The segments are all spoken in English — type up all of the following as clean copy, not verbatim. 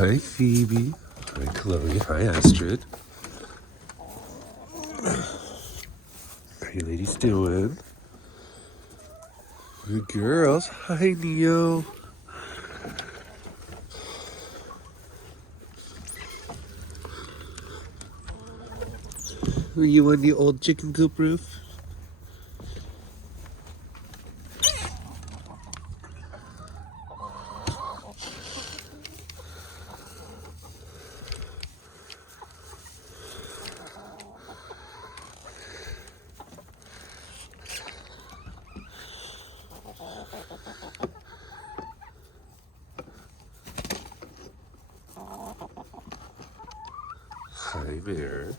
Hi, Phoebe. Hi, Chloe. Hi, Astrid. How you ladies doing? Good girls. Hi, Neo. Are you on the old chicken coop roof? Hi there.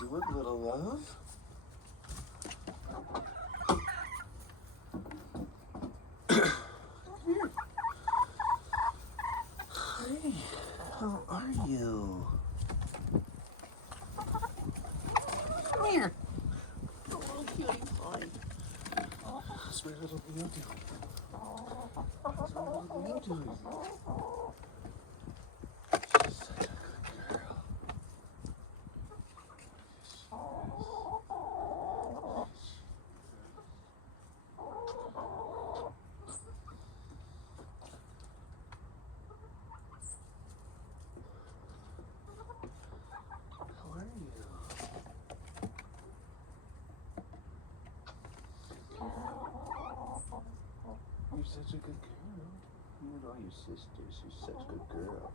Doing, little love? Hi. How are you? Come here. Oh, little cutie pie. What's my little Neo doing? What's my little Neo doing? She's such a good girl. How are you? You're such a good girl. You and all your sisters, you're such good girls.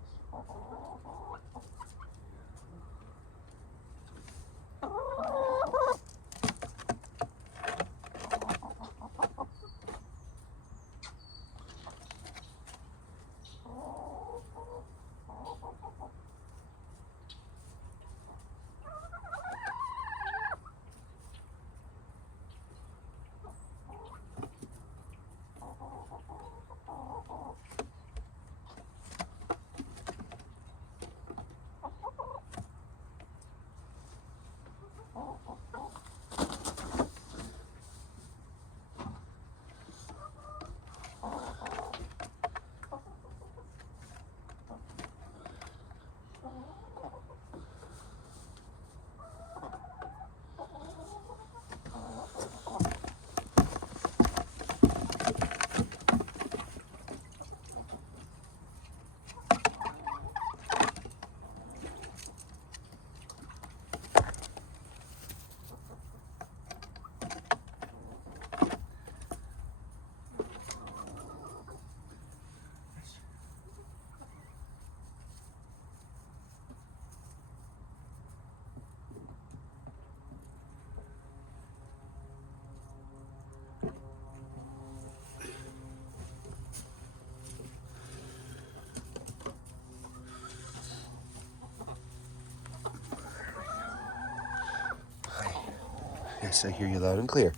Yes, I hear you loud and clear.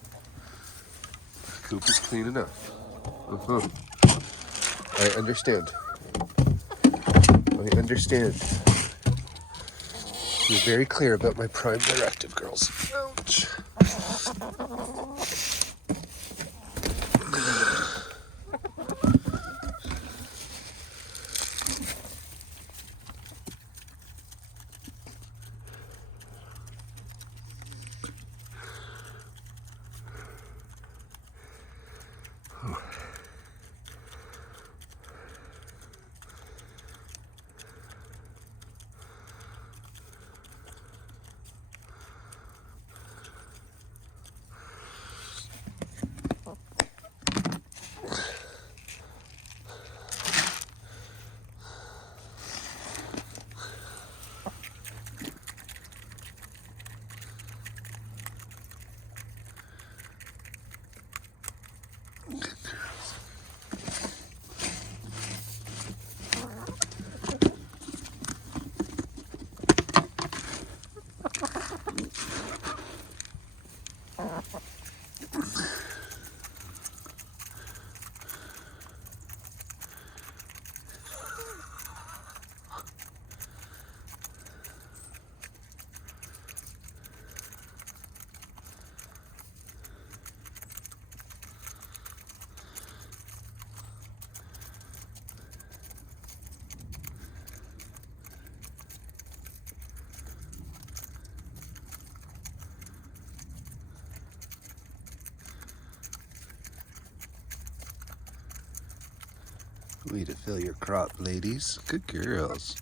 coop is clean enough. I understand. I understand. You're very clear about my prime directive, girls. Ouch. Way to fill your crop, ladies. Good girls.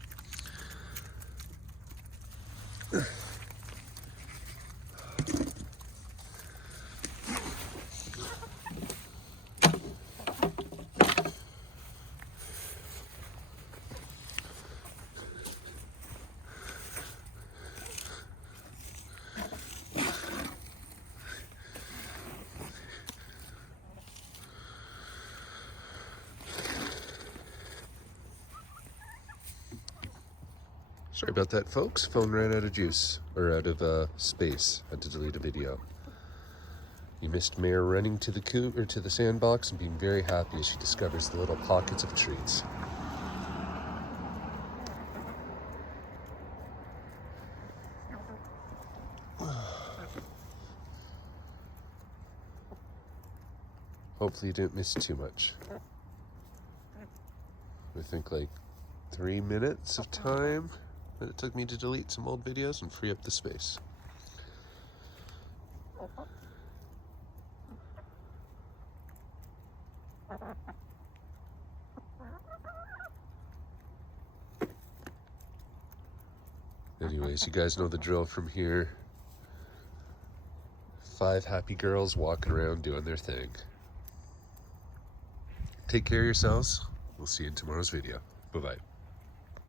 Sorry about that, folks. Phone ran out of juice, or out of space. Had to delete a video. You missed Mare running to the coop or to the sandbox and being very happy as she discovers the little pockets of treats. Hopefully you didn't miss too much. I think like 3 minutes of time that it took me to delete some old videos and free up the space. Anyways, you guys know the drill from here. 5 happy girls walking around doing their thing. Take care of yourselves. We'll see you in tomorrow's video. Bye-bye.